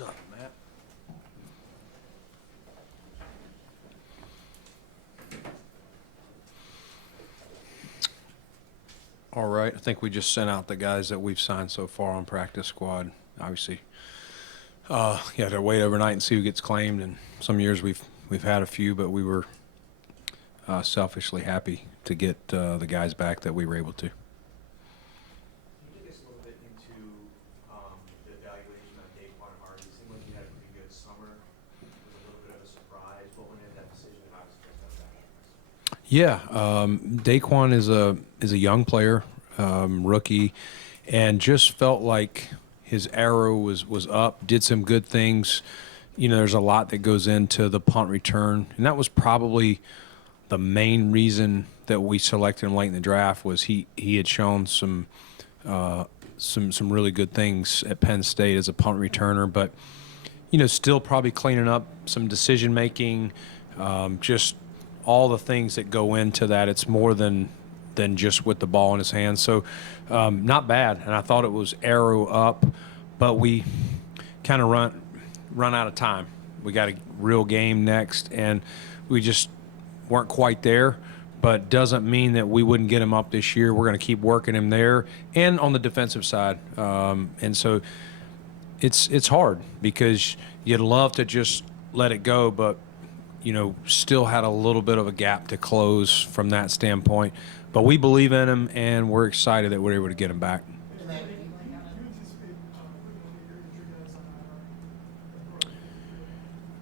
What's up, Matt? All right. I think we just sent out the guys that we've signed so far on practice squad. Obviously, you had to wait overnight and see who gets claimed. And some years we've had a few, but we were selfishly happy to get the guys back that we were able to. Can you take us a little bit into the evaluation on Daquan Hardy? It seemed like you had a pretty good summer. It was a little bit of a surprise. What went into that decision, and obviously that's that? Yeah, Daquan is a young player, rookie, and just felt like his arrow was up. Did some good things. You know, there's a lot that goes into the punt return, and that was probably the main reason that we selected him late in the draft. Was he had shown some really good things at Penn State as a punt returner, but you know, still probably cleaning up some decision making, just all the things that go into that. It's more than just with the ball in his hands. So not bad, and I thought it was arrow up, but we kind of run out of time. We got a real game next, and we just weren't quite there, but doesn't mean that we wouldn't get him up this year. We're going to keep working him there and on the defensive side. And so it's hard because you'd love to just let it go, but you know, still had a little bit of a gap to close from that standpoint. But we believe in him, and we're excited that we're able to get him back.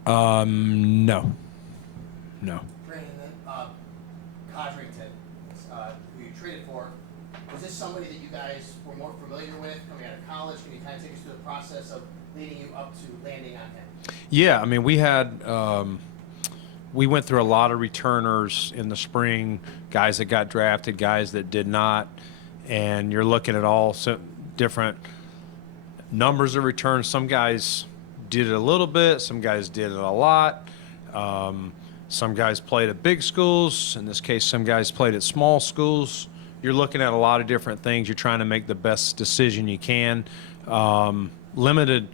No. Brandon, Codrington, who you traded for, was this somebody that you guys were more familiar with coming out of college? Can you kind of take us through the process of leading you up to landing on him? Yeah, I mean, we went through a lot of returners in the spring, guys that got drafted, guys that did not, and you're looking at all different numbers of returns. Some guys did it a little bit, some guys did it a lot. Some guys played at big schools. In this case, some guys played at small schools. You're looking at a lot of different things. You're trying to make the best decision you can. Limited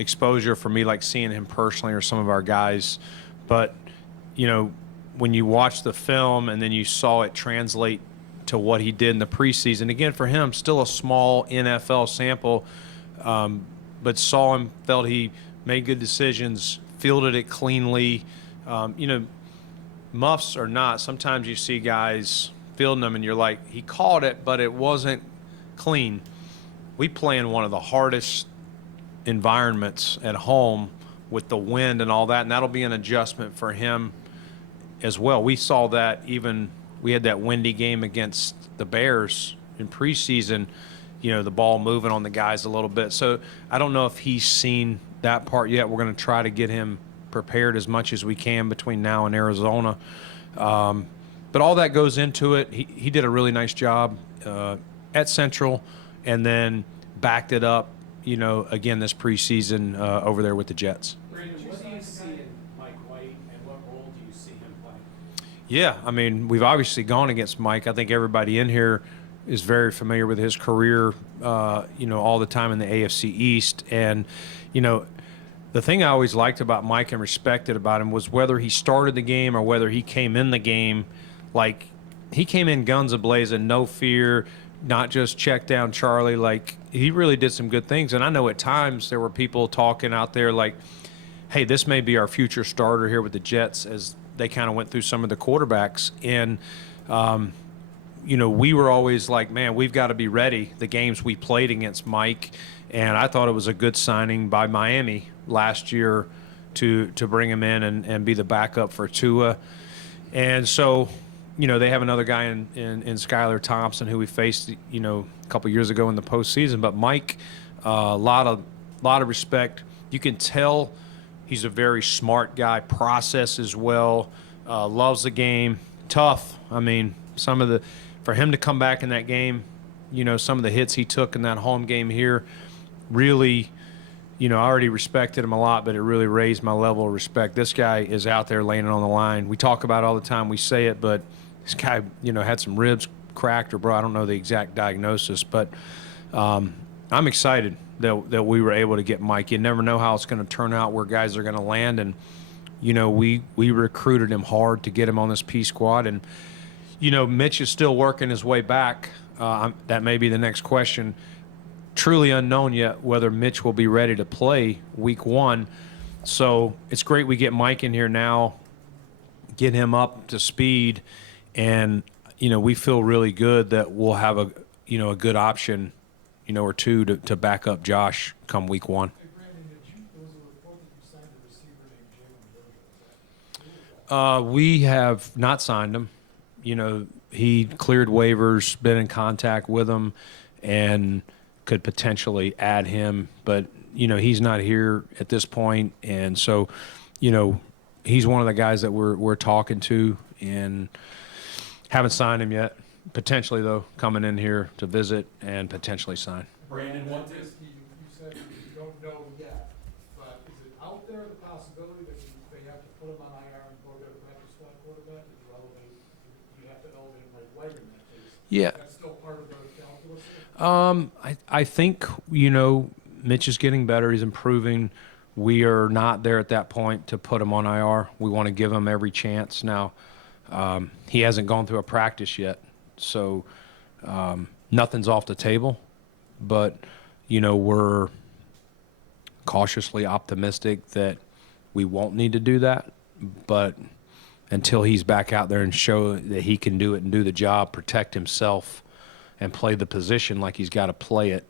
exposure for me, like seeing him personally or some of our guys. But, you know, when you watch the film and then you saw it translate to what he did in the preseason, again, for him, still a small NFL sample, but saw him, felt he made good decisions, fielded it cleanly. You know, muffs or not, sometimes you see guys fielding them and you're like, he caught it, but it wasn't clean. We play in one of the hardest environments at home with the wind and all that, and that'll be an adjustment for him as well. We saw that even, we had that windy game against the Bears in preseason, you know, the ball moving on the guys a little bit. So I don't know if he's seen that part yet. We're going to try to get him prepared as much as we can between now and Arizona. But all that goes into it. He did a really nice job at Central, and then backed it up, you know, again this preseason over there with the Jets. Brandon, what do you see in Mike White, and what role do you see him playing? Yeah, I mean, we've obviously gone against Mike. I think everybody in here is very familiar with his career, you know, all the time in the AFC East. And, you know, the thing I always liked about Mike and respected about him was whether he started the game or whether he came in the game, like he came in guns a-blazing, no fear, not just check down Charlie. Like, he really did some good things. And I know at times there were people talking out there like, hey, this may be our future starter here with the Jets, as they kind of went through some of the quarterbacks. And, you know, we were always like, man, we've got to be ready. The games we played against Mike, and I thought it was a good signing by Miami last year to bring him in and be the backup for Tua. And so, you know, they have another guy in Skylar Thompson who we faced, you know, a couple years ago in the postseason. But Mike, a lot of respect. You can tell he's a very smart guy, processes well, loves the game, tough. I mean, for him to come back in that game, you know, some of the hits he took in that home game here really, you know, I already respected him a lot, but it really raised my level of respect. This guy is out there laying it on the line. We talk about it all the time. We say it, but this guy, you know, had some ribs cracked or bro, I don't know the exact diagnosis, but I'm excited. that we were able to get Mike. You never know how it's going to turn out, where guys are going to land. And, you know, we recruited him hard to get him on this P squad. And, you know, Mitch is still working his way back. That may be the next question. Truly unknown yet whether Mitch will be ready to play week 1. So it's great we get Mike in here now, get him up to speed, and, you know, we feel really good that we'll have a good option, you know, or two to back up Josh come week 1. Hey, Brandon, there was a report that you signed a receiver named Jalen Berger. We have not signed him. You know, he cleared waivers, been in contact with him, and could potentially add him. But, you know, he's not here at this point. And so, you know, he's one of the guys that we're talking to and haven't signed him yet. Potentially, though, coming in here to visit and potentially sign. Brandon, what You said you don't know yet, but is it out there the possibility that they have to put him on IR and go to the practice squad quarterback? You have to elevate him like White in that case. Yeah. That's still part of the calculus here? I think, you know, Mitch is getting better. He's improving. We are not there at that point to put him on IR. We want to give him every chance. Now, he hasn't gone through a practice yet, so nothing's off the table. But, you know, we're cautiously optimistic that we won't need to do that. But until he's back out there and show that he can do it and do the job, protect himself, and play the position like he's got to play it,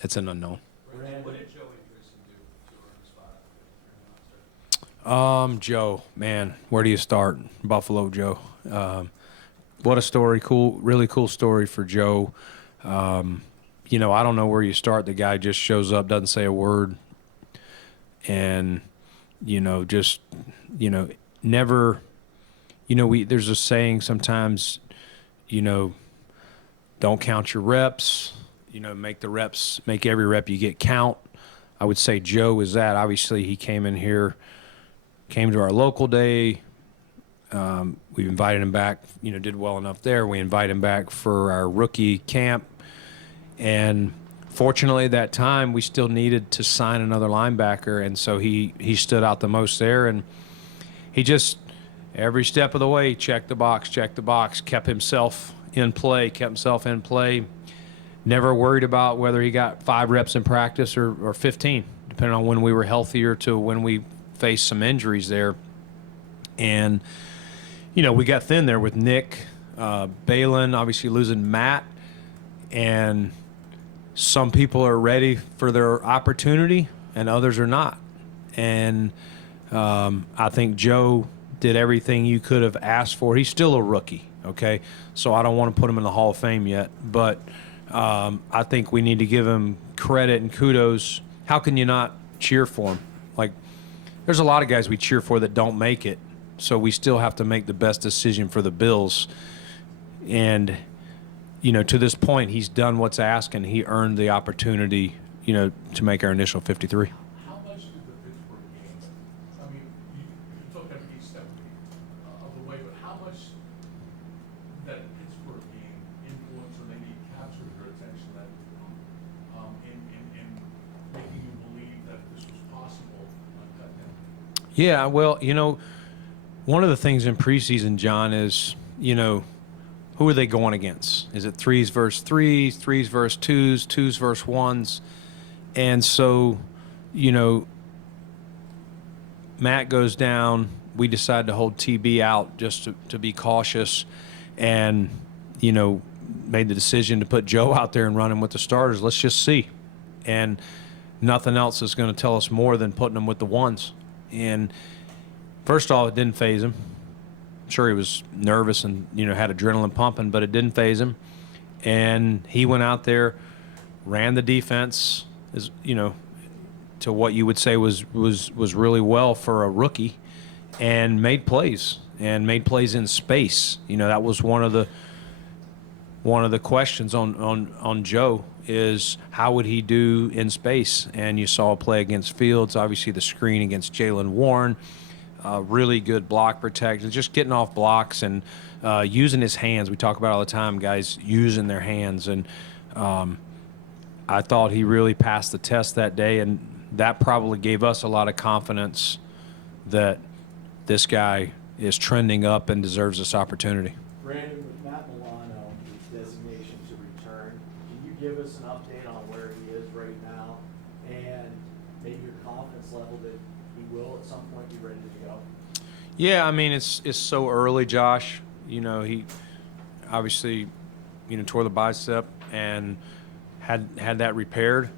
it's an unknown. What did Joey Anderson do to earn a spot? Joe, man, where do you start? Buffalo Joe. What a story. Cool, really cool story for Joe. You know, I don't know where you start. The guy just shows up, doesn't say a word, and, you know, just, you know, never, you know, there's a saying sometimes, you know, don't count your reps, you know, make every rep you get count. I would say Joe is that. Obviously, he came in here, came to our local day. We invited him back, you know, did well enough there. We invited him back for our rookie camp. And fortunately, that time, we still needed to sign another linebacker. And so he stood out the most there. And he just, every step of the way, checked the box, kept himself in play, never worried about whether he got 5 reps in practice or 15, depending on when we were healthier to when we faced some injuries there. And, you know, we got thin there with Nick, Balin, obviously losing Matt, and some people are ready for their opportunity and others are not. And I think Joe did everything you could have asked for. He's still a rookie, okay? So I don't want to put him in the Hall of Fame yet, but I think we need to give him credit and kudos. How can you not cheer for him? Like, there's a lot of guys we cheer for that don't make it, so we still have to make the best decision for the Bills. And, you know, to this point, he's done what's asked, and he earned the opportunity, you know, to make our initial 53. How much did the Pittsburgh game, I mean, you took them each step of the way, but how much that Pittsburgh game influenced or maybe captured your attention that in making you believe that this was possible on cut down? Yeah, well, you know, one of the things in preseason, John, is, you know, who are they going against? Is it 3s versus 3s, 3s versus 2s, 2s versus 1s? And so, you know, Matt goes down. We decide to hold TB out just to be cautious, and, you know, made the decision to put Joe out there and run him with the starters. Let's just see. And nothing else is going to tell us more than putting him with the 1s. And first off, it didn't faze him. I'm sure he was nervous and, you know, had adrenaline pumping, but it didn't faze him. And he went out there, ran the defense, is, you know, to what you would say was really well for a rookie, and made plays in space. You know, that was one of the questions on Joe is how would he do in space? And you saw a play against Fields, obviously the screen against Jalen Warren, really good block protection, just getting off blocks and using his hands. We talk about all the time, guys using their hands. And I I thought he really passed the test that day, and that probably gave us a lot of confidence that this guy is trending up and deserves this opportunity. Brandon, with Matt Milano, his designation to return, can you give us an update on where he is right now and maybe your confidence level that he will at some point be ready to go? Yeah, I mean, it's so early, Josh. You know, he obviously, you know, tore the bicep and had that repaired,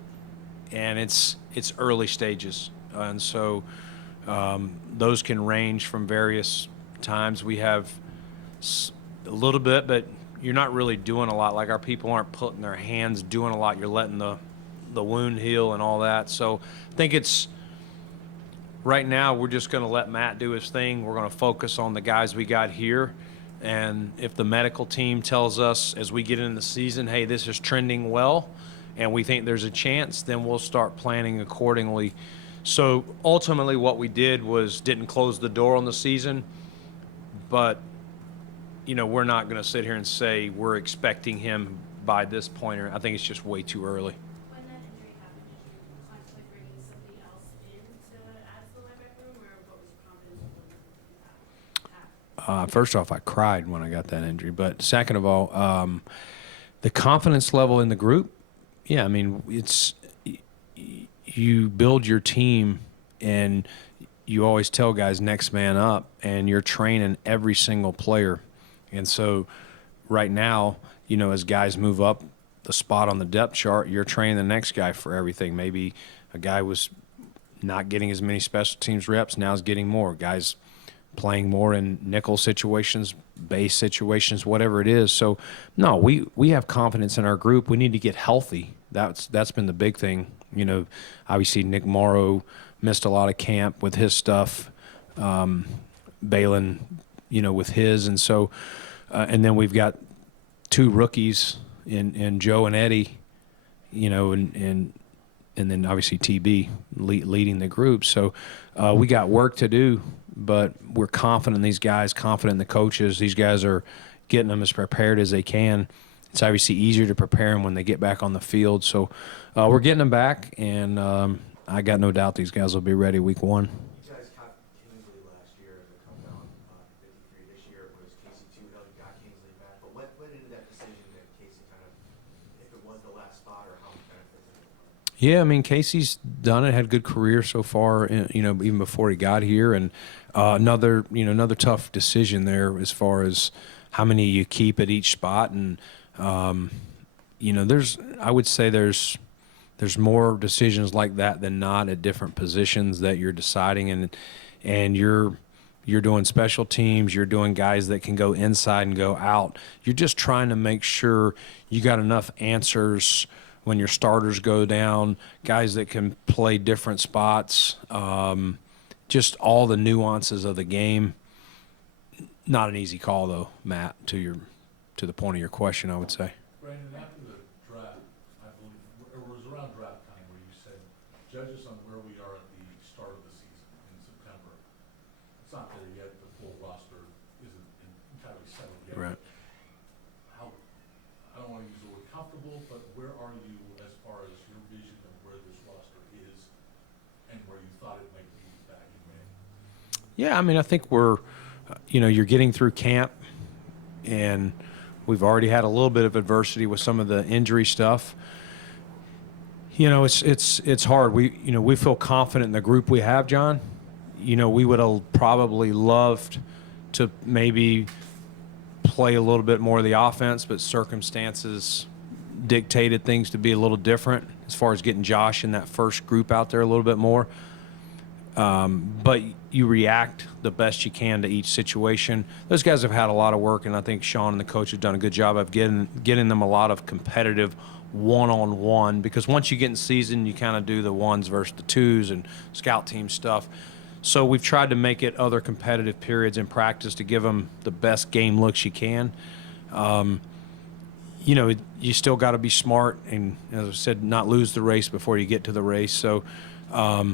and it's early stages, and so those can range from various times. We have a little bit, but you're not really doing a lot. Like, our people aren't putting their hands doing a lot. You're letting the wound heal and all that. So I think it's right now we're just going to let Matt do his thing. We're going to focus on the guys we got here. And if the medical team tells us as we get into the season, hey, this is trending well, and we think there's a chance, then we'll start planning accordingly. So ultimately what we did was didn't close the door on the season, but, you know, we're not going to sit here and say we're expecting him by this point. I think it's just way too early. When that injury happened, did you contemplate bringing somebody else in to add to the linebacker room, or what was your confidence level with that? First off, I cried when I got that injury. But second of all, the confidence level in the group, yeah, I mean, it's you build your team, and you always tell guys next man up, and you're training every single player. And so right now, you know, as guys move up the spot on the depth chart, you're training the next guy for everything. Maybe a guy was not getting as many special teams reps, now is getting more. Guys playing more in nickel situations, base situations, whatever it is. So, no, we have confidence in our group. We need to get healthy. That's been the big thing. You know, obviously Nick Morrow missed a lot of camp with his stuff. Balin, you know, with his. And so, and then we've got two rookies in Joe and Eddie, you know, and then obviously TB leading the group. So we got work to do, but we're confident in these guys, confident in the coaches. These guys are getting them as prepared as they can. It's obviously easier to prepare them when they get back on the field. So we're getting them back, and I got no doubt these guys will be ready week one. You guys caught Kingsley last year as a come down 53. This year it was Casey too. You got Kingsley back. But what went into that decision that Casey kind of, if it was the last spot, or how he kind of fits in? Yeah, I mean, Casey's done it, had a good career so far, you know, even before he got here. And another tough decision there as far as how many you keep at each spot. And, you know, I would say there's more decisions like that than not at different positions that you're deciding. And you're doing special teams, you're doing guys that can go inside and go out. You're just trying to make sure you got enough answers when your starters go down, guys that can play different spots, just all the nuances of the game. Not an easy call, though, Matt, to the point of your question, I would say. Brandon, after the draft, I believe, it was around draft time where you said, judge us on where we are at the start of the season in September. It's not there yet, the full roster isn't entirely settled yet. Right. I don't want to use the word comfortable, but where are you as far as your vision of where this roster is and where you thought it might be back in May? Yeah, I mean, I think we're, you know, you're getting through camp, and we've already had a little bit of adversity with some of the injury stuff. You know, it's hard. We feel confident in the group we have, John. You know, we would have probably loved to maybe play a little bit more of the offense, but circumstances dictated things to be a little different as far as getting Josh in that first group out there a little bit more. But you react the best you can to each situation. Those guys have had a lot of work, and I think Sean and the coach have done a good job of getting them a lot of competitive one-on-one, because once you get in season, you kind of do the ones versus the twos and scout team stuff. So we've tried to make it other competitive periods in practice to give them the best game looks you can. You know, you still got to be smart and, as I said, not lose the race before you get to the race. So are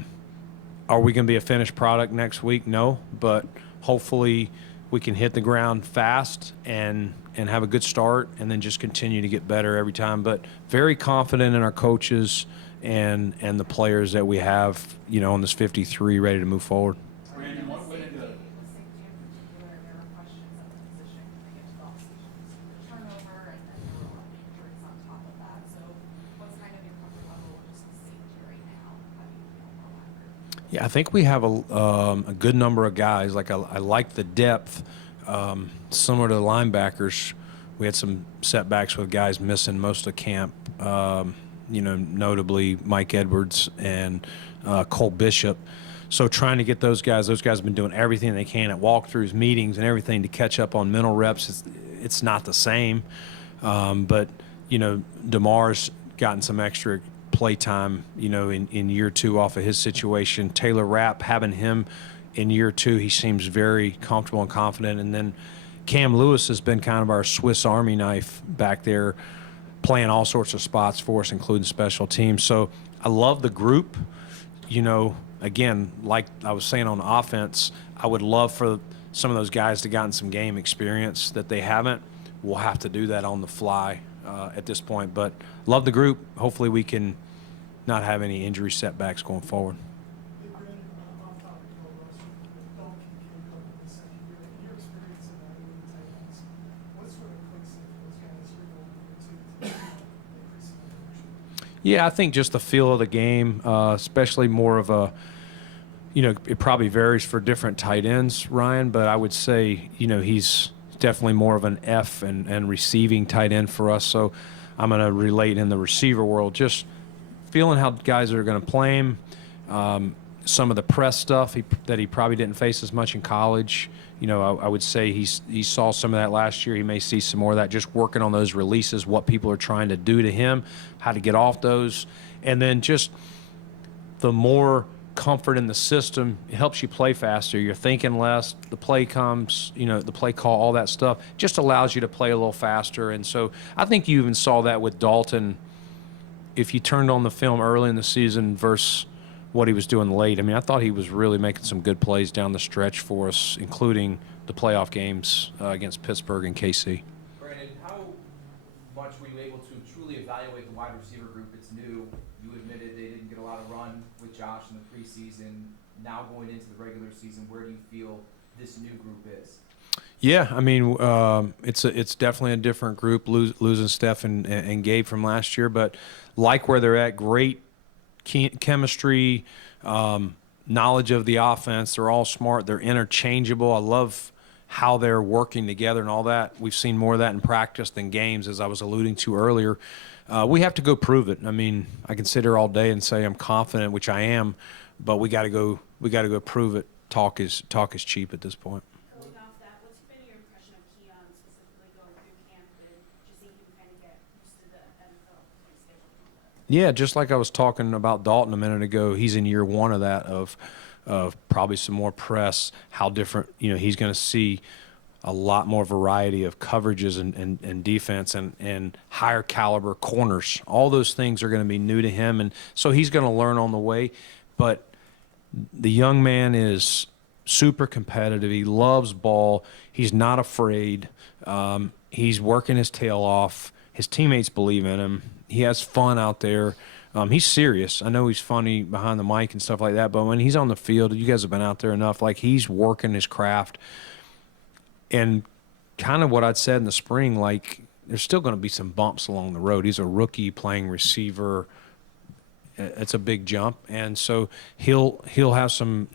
we going to be a finished product next week? No, but hopefully we can hit the ground fast and have a good start, and then just continue to get better every time. But very confident in our coaches and the players that we have, you know, on this 53 ready to move forward. Brandon, what went into, The safety in particular, there were questions at the position coming into the offseason, just with the turnover, and then there were a lot of injuries on top of that. So what's kind of your comfort level with just the safety right now? How do you feel about that group? Yeah, I think we have a good number of guys. Like I like the depth. Similar to the linebackers, we had some setbacks with guys missing most of camp. You know, notably Mike Edwards and Cole Bishop. So trying to get those guys have been doing everything they can at walkthroughs, meetings, and everything to catch up on mental reps. It's not the same. But, you know, DeMar's gotten some extra play time, you know, in year 2 off of his situation. Taylor Rapp, having him in year 2, he seems very comfortable and confident. And then Cam Lewis has been kind of our Swiss Army knife back there, playing all sorts of spots for us, including special teams. So I love the group. You know, again, like I was saying on offense, I would love for some of those guys to gotten some game experience that they haven't. We'll have to do that on the fly at this point. But love the group. Hopefully we can not have any injury setbacks going forward. Hey, Brandon, off topic, with Dalton Kincaid coming in the second year, in your experience in evaluating tight ends, what sort of clicks in for those guys who are going into the preseason production? Yeah, I think just the feel of the game, especially more of a, you know, it probably varies for different tight ends, Ryan, but I would say, you know, he's definitely more of an F and receiving tight end for us. So I'm going to relate in the receiver world, just feeling how guys are going to play him. Some of the press stuff that he probably didn't face as much in college. You know, I would say he saw some of that last year. He may see some more of that, just working on those releases, what people are trying to do to him, how to get off those. And then just the more comfort in the system, it helps you play faster. You're thinking less. The play comes, you know, the play call, all that stuff just allows you to play a little faster. And so I think you even saw that with Dalton. If you turned on the film early in the season versus what he was doing late, I mean, I thought he was really making some good plays down the stretch for us, including the playoff games against Pittsburgh and KC. Brandon, how much were you able to truly evaluate the wide receiver group? It's new. You admitted they didn't get a lot of run with Josh in the preseason. Now going into the regular season, where do you feel this new group is? Yeah, I mean, it's definitely a different group, losing Steph and Gabe from last year, but like where they're at, great chemistry, knowledge of the offense. They're all smart. They're interchangeable. I love how they're working together and all that. We've seen more of that in practice than games, as I was alluding to earlier. We have to go prove it. I mean, I can sit here all day and say I'm confident, which I am, but we got to go prove it. Talk is cheap at this point. Going off that, what's been your impression of Keon specifically going through camp, and do you think he can kind of get used to the NFL schedule? Yeah, just like I was talking about Dalton a minute ago, he's in year 1 of that, of probably some more press, how different, you know, he's going to see a lot more variety of coverages and defense and higher caliber corners. All those things are going to be new to him, and so he's going to learn on the way. But the young man is super competitive. He loves ball. He's not afraid. He's working his tail off. His teammates believe in him. He has fun out there. He's serious. I know he's funny behind the mic and stuff like that, but when he's on the field, you guys have been out there enough, like he's working his craft. And kind of what I'd said in the spring, like there's still going to be some bumps along the road. He's a rookie playing receiver. It's a big jump, and so he'll have some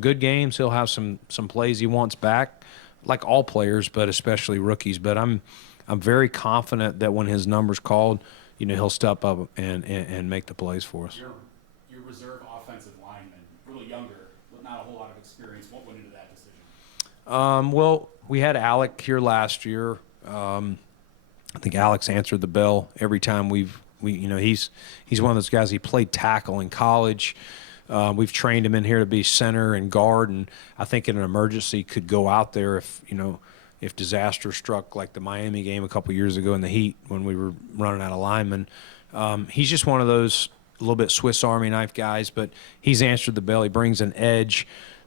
good games. He'll have some plays he wants back, like all players, but especially rookies. But I'm very confident that when his number's called, you know, he'll step up and make the plays for us. Your reserve offensive lineman, really younger, but not a whole lot of experience. What went into that decision? Well, we had Alec here last year. I think Alex answered the bell every time we you know, he's one of those guys. He played tackle in college. We've trained him in here to be center and guard, and I think in an emergency could go out there if disaster struck, like the Miami game a couple years ago in the heat when we were running out of linemen. He's just one of those a little bit Swiss Army knife guys, but he's answered the bell. He brings an edge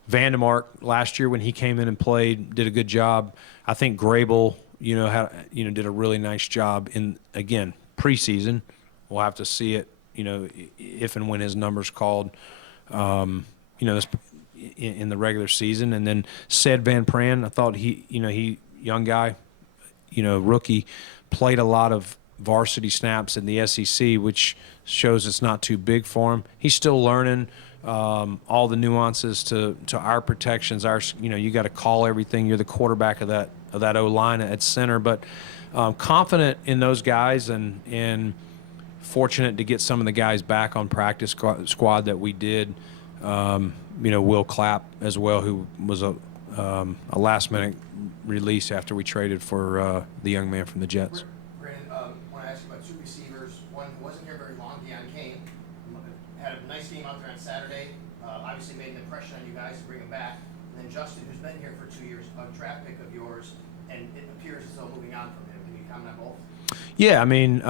Vandemark last year when he came in and played did a good job. I think Grable, did a really nice job in, again, preseason. We'll have to see it, if and when his number's called, this, in the regular season. And then Ced Van Pran, I thought he young guy, rookie, played a lot of varsity snaps in the SEC, which shows it's not too big for him. He's still learning all the nuances to our protections. You got to call everything. You're the quarterback of that O-line at center, but confident in those guys and fortunate to get some of the guys back on practice squad that we did. Will Clapp as well, who was a last-minute release after we traded for the young man from the Jets. Brandon, want to ask you about two receivers. One who wasn't here very long, Beane Kane, had a nice game out there on Saturday. Obviously made an impression on you guys to bring him back. And then Justin, who's been here for 2 years, a draft pick of yours, and it appears as though moving on from him. Can you comment on both? Yeah, I mean,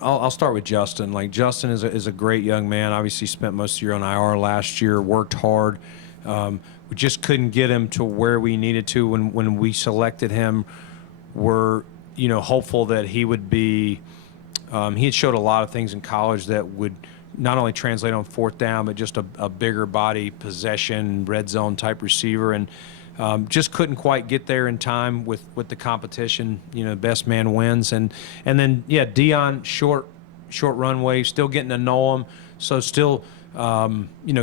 I'll start with Justin. Like, Justin is a great young man. Obviously spent most of the year on IR last year, worked hard. We just couldn't get him to where we needed to when we selected him. We're, hopeful that he would be he had showed a lot of things in college that would not only translate on fourth down, but just a bigger body, possession, red zone type receiver. And just couldn't quite get there in time with the competition. Best man wins. And then, yeah, Dion, short runway, still getting to know him. So still,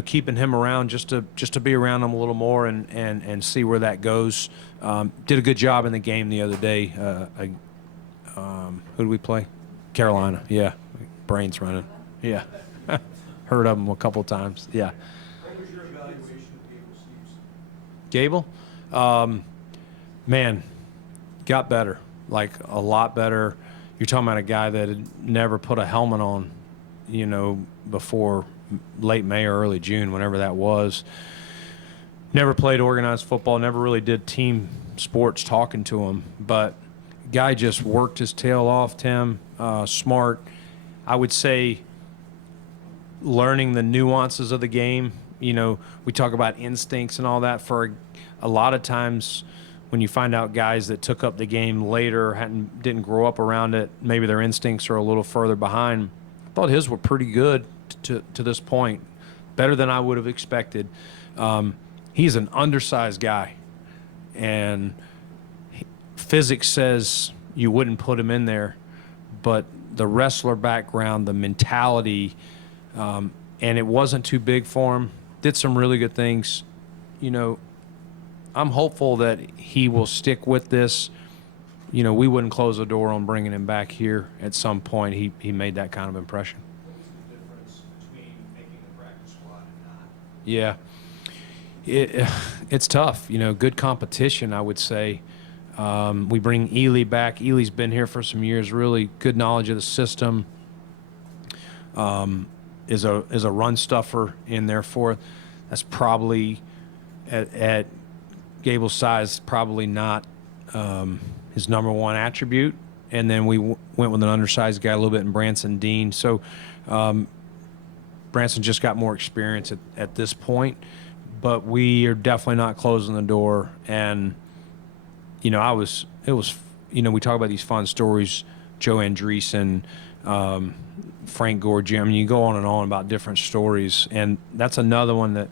keeping him around just to be around him a little more and see where that goes. Did a good job in the game the other day. Who did we play? Carolina. Yeah. Brain's running. Yeah. Heard of him a couple times. Yeah. What was your evaluation of Gable Steve's? Gable, man, got better, like a lot better. You're talking about a guy that had never put a helmet on, before late May or early June, whenever that was. Never played organized football, never really did team sports talking to him, but guy just worked his tail off, Tim, smart. I would say learning the nuances of the game. We talk about instincts and all that. For a lot of times when you find out guys that took up the game later, didn't grow up around it, maybe their instincts are a little further behind. I thought his were pretty good to this point, better than I would have expected. He's an undersized guy, and physics says you wouldn't put him in there, but the wrestler background, the mentality, and it wasn't too big for him. Did some really good things. I'm hopeful that he will stick with this. We wouldn't close the door on bringing him back here at some point. He made that kind of impression. What was the difference between making the practice squad and not? Yeah. It's tough. Good competition, I would say. We bring Ely back. Ely's been here for some years, really good knowledge of the system. Is a run stuffer in there for. That's probably at Gable's size, probably not his number one attribute. And then we went with an undersized guy a little bit in Branson Dean. So Branson just got more experience at this point, but we are definitely not closing the door. And we talk about these fun stories, Joe Andreessen, Frank Gore, Jim. You go on and on about different stories, and that's another one that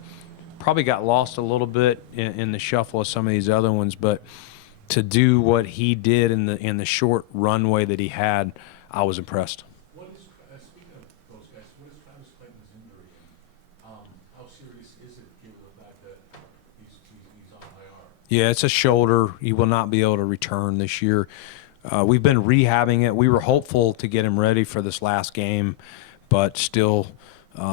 probably got lost a little bit in the shuffle of some of these other ones. But to do what he did in the short runway that he had, I was impressed. What is, speaking of those guys, what is Travis Clayton's injury, and how serious is it given the fact that he's on IR? Yeah, it's a shoulder. He will not be able to return this year. We've been rehabbing it. We were hopeful to get him ready for this last game, but still,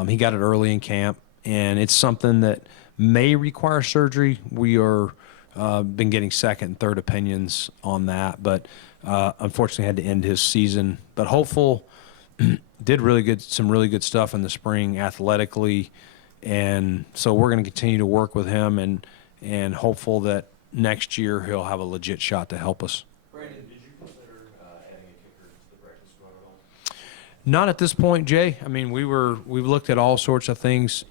he got it early in camp, and it's something that may require surgery. We are been getting second and third opinions on that, but unfortunately had to end his season. But hopeful, did some really good stuff in the spring athletically, and so we're going to continue to work with him and hopeful that next year he'll have a legit shot to help us. Brandon, did you consider adding a kicker to the practice squad at all? Not at this point, Jay. I mean, we've looked at all sorts of things.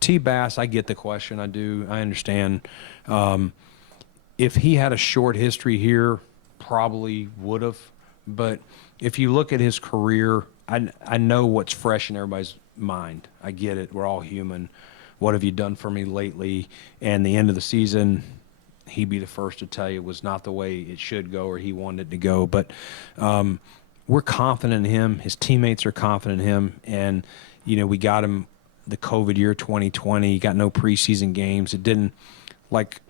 T. Bass, I get the question. I do. I understand. If he had a short history here, probably would have. But if you look at his career, I know what's fresh in everybody's mind. I get it. We're all human. What have you done for me lately? And the end of the season, he'd be the first to tell you it was not the way it should go or he wanted it to go. But we're confident in him. His teammates are confident in him. And, you know, we got him the COVID year 2020. He got no preseason games. It didn't, like,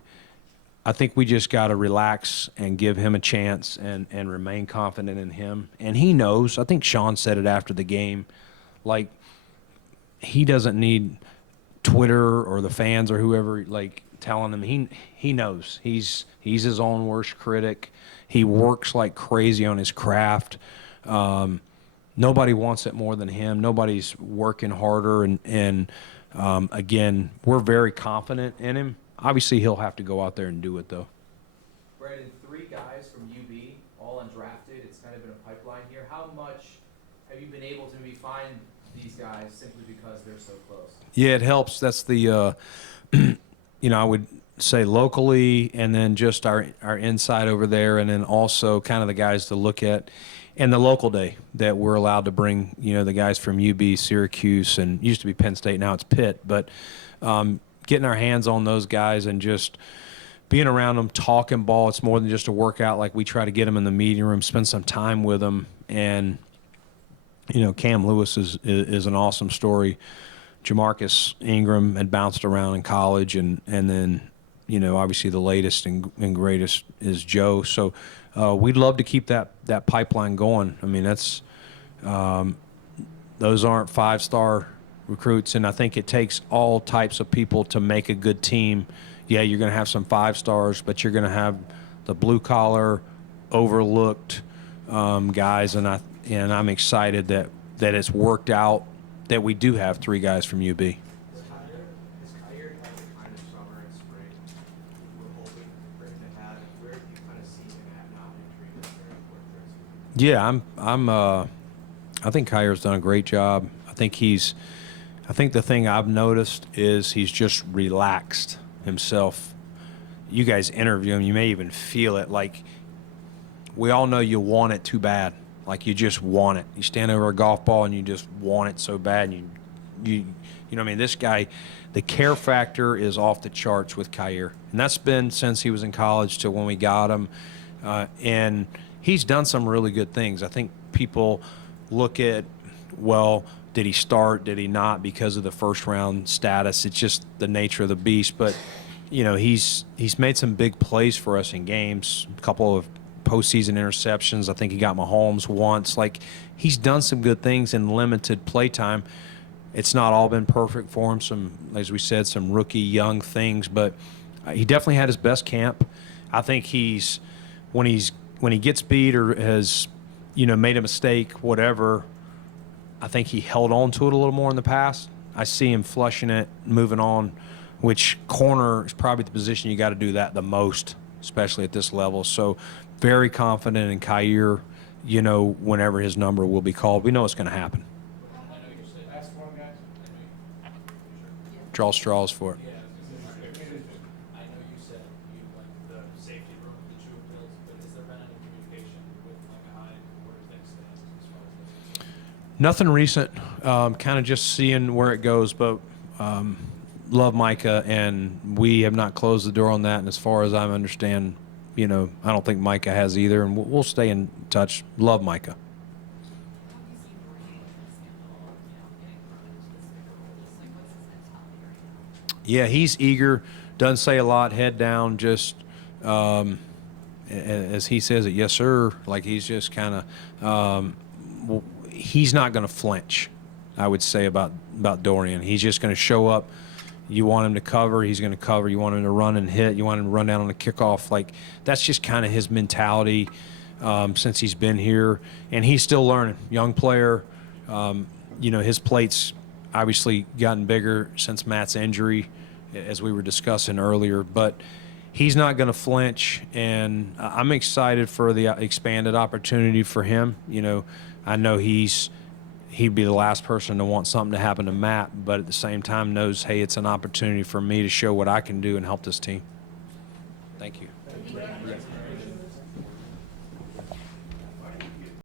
I think we just got to relax and give him a chance and remain confident in him. And he knows. I think Sean said it after the game. Like, he doesn't need Twitter or the fans or whoever, like, telling him. He knows. He's his own worst critic. He works like crazy on his craft. Nobody wants it more than him. Nobody's working harder. And again, we're very confident in him. Obviously, he'll have to go out there and do it, though. Brandon, 3 guys from UB, all undrafted. It's kind of in a pipeline here. How much have you been able to maybe find these guys simply because they're so close? Yeah, it helps. That's the, you know, I would say locally and then just our inside over there, and then also kind of the guys to look at. And the local day that we're allowed to bring, you know, the guys from UB, Syracuse, and used to be Penn State, now it's Pitt. But getting our hands on those guys and just being around them, talking ball, it's more than just a workout. Like, we try to get them in the meeting room, spend some time with them. And, you know, Cam Lewis is an awesome story. Jamarcus Ingram had bounced around in college, and then, you know, obviously the latest and greatest is Joe. So we'd love to keep that pipeline going. I mean, that's those aren't 5-star recruits, and I think it takes all types of people to make a good team. Yeah, you're going to have some 5-stars, but you're going to have the blue-collar, overlooked guys, and I'm excited that it's worked out, that we do have 3 guys from UB. Has Kyer had the kind of summer and spring you were hoping for him to have? Where do you kind of see him at now entering this very important race? Yeah, I think Kyer's done a great job. I think the thing I've noticed is he's just relaxed himself. You guys interview him, you may even feel it. Like, we all know you want it too bad. Like, you just want it. You stand over a golf ball and you just want it so bad. And you know what I mean? This guy, the care factor is off the charts with Kyer. And that's been since he was in college to when we got him. And he's done some really good things. I think people look at, well, did he start? Did he not? Because of the first round status. It's just the nature of the beast. But, you know, he's made some big plays for us in games. A couple of postseason interceptions. I think he got Mahomes once. Like, he's done some good things in limited play time. It's not all been perfect for him. Some, as we said, some rookie young things, but he definitely had his best camp. I think when he gets beat or has, you know, made a mistake, whatever, I think he held on to it a little more in the past. I see him flushing it, moving on, which corner is probably the position you got to do that the most, especially at this level. So very confident in Kyer, you know, whenever his number will be called. We know it's going to happen. Last one, guys. Draw straws for it. I know you said you like the safety room that you have built, but has there been any communication with like Hyde where things stand as far as that's concerned? Nothing recent. Kind of just seeing where it goes, but love Micah, and we have not closed the door on that. And as far as I understand, you know, I don't think Micah has either, and we'll stay in touch. Love Micah. How do you see Brady in this handle, getting thrown into this bigger role? Just like, what's his mentality right now? Yeah, he's eager. Doesn't say a lot. Head down. Just as he says it, yes sir. Like, he's just kind of. He's not going to flinch. I would say about Dorian. He's just going to show up. You want him to cover, he's going to cover. You want him to run and hit. You want him to run down on the kickoff. Like, that's just kind of his mentality since he's been here. And he's still learning. Young player. You know, his plate's obviously gotten bigger since Matt's injury, as we were discussing earlier. But he's not going to flinch. And I'm excited for the expanded opportunity for him. You know, I know he's he'd be the last person to want something to happen to Matt, but at the same time knows, hey, it's an opportunity for me to show what I can do and help this team. Thank you. Thank you.